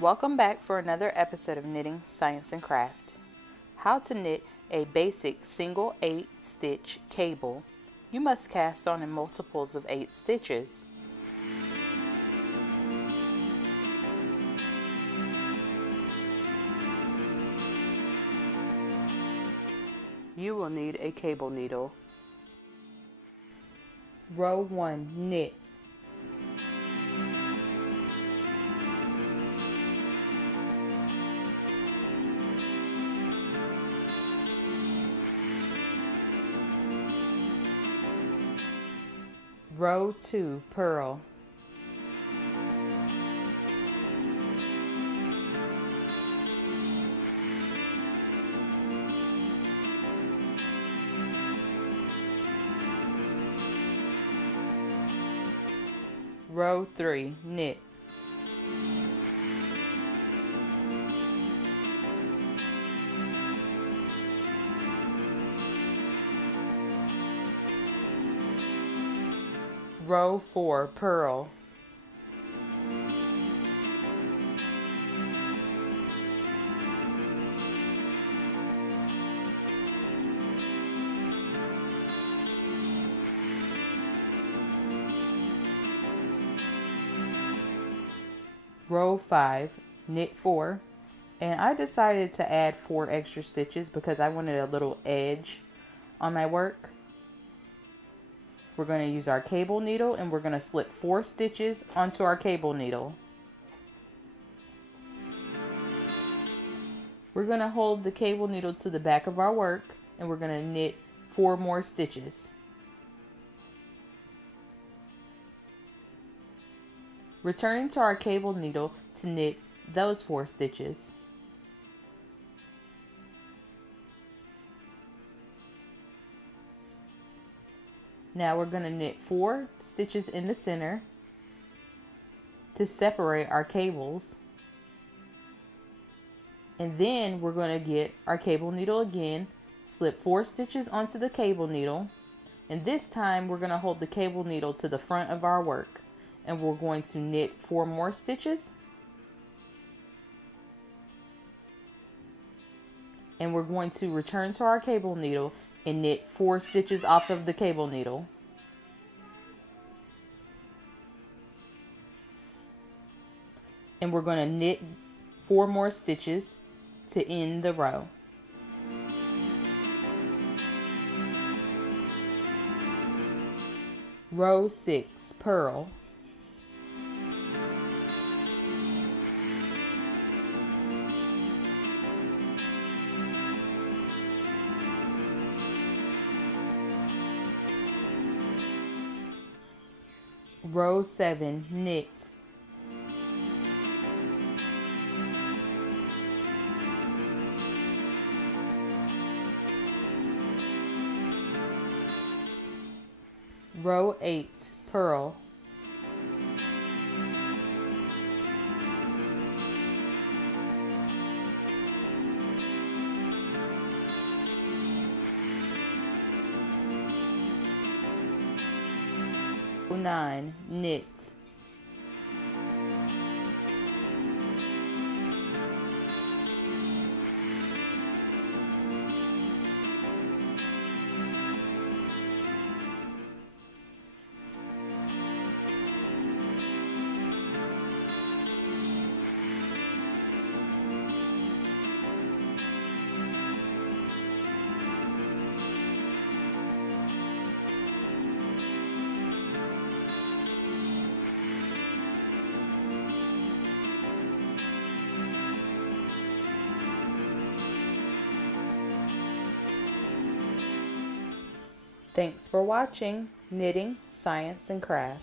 Welcome back for another episode of Knitting, Science, and Craft. How to knit a basic single 8-stitch cable. You must cast on in multiples of 8 stitches. You will need a cable needle. Row 1, knit. Row 2, purl. Row 3, knit. Row 4, purl. Row 5, knit 4, and I decided to add 4 extra stitches because I wanted a little edge on my work. We're going to use our cable needle and we're going to slip 4 stitches onto our cable needle. We're going to hold the cable needle to the back of our work and we're going to knit 4 more stitches. Returning to our cable needle to knit those 4 stitches. Now we're going to knit 4 stitches in the center to separate our cables. And then we're going to get our cable needle again, slip 4 stitches onto the cable needle, and this time we're going to hold the cable needle to the front of our work. And we're going to knit 4 more stitches. And we're going to return to our cable needle and knit 4 stitches off of the cable needle. And we're going to knit 4 more stitches to end the row. Row 6, purl. Row 7, knit. Row 8, purl. Row 9, knit. Thanks for watching Knitting, Science, and Craft.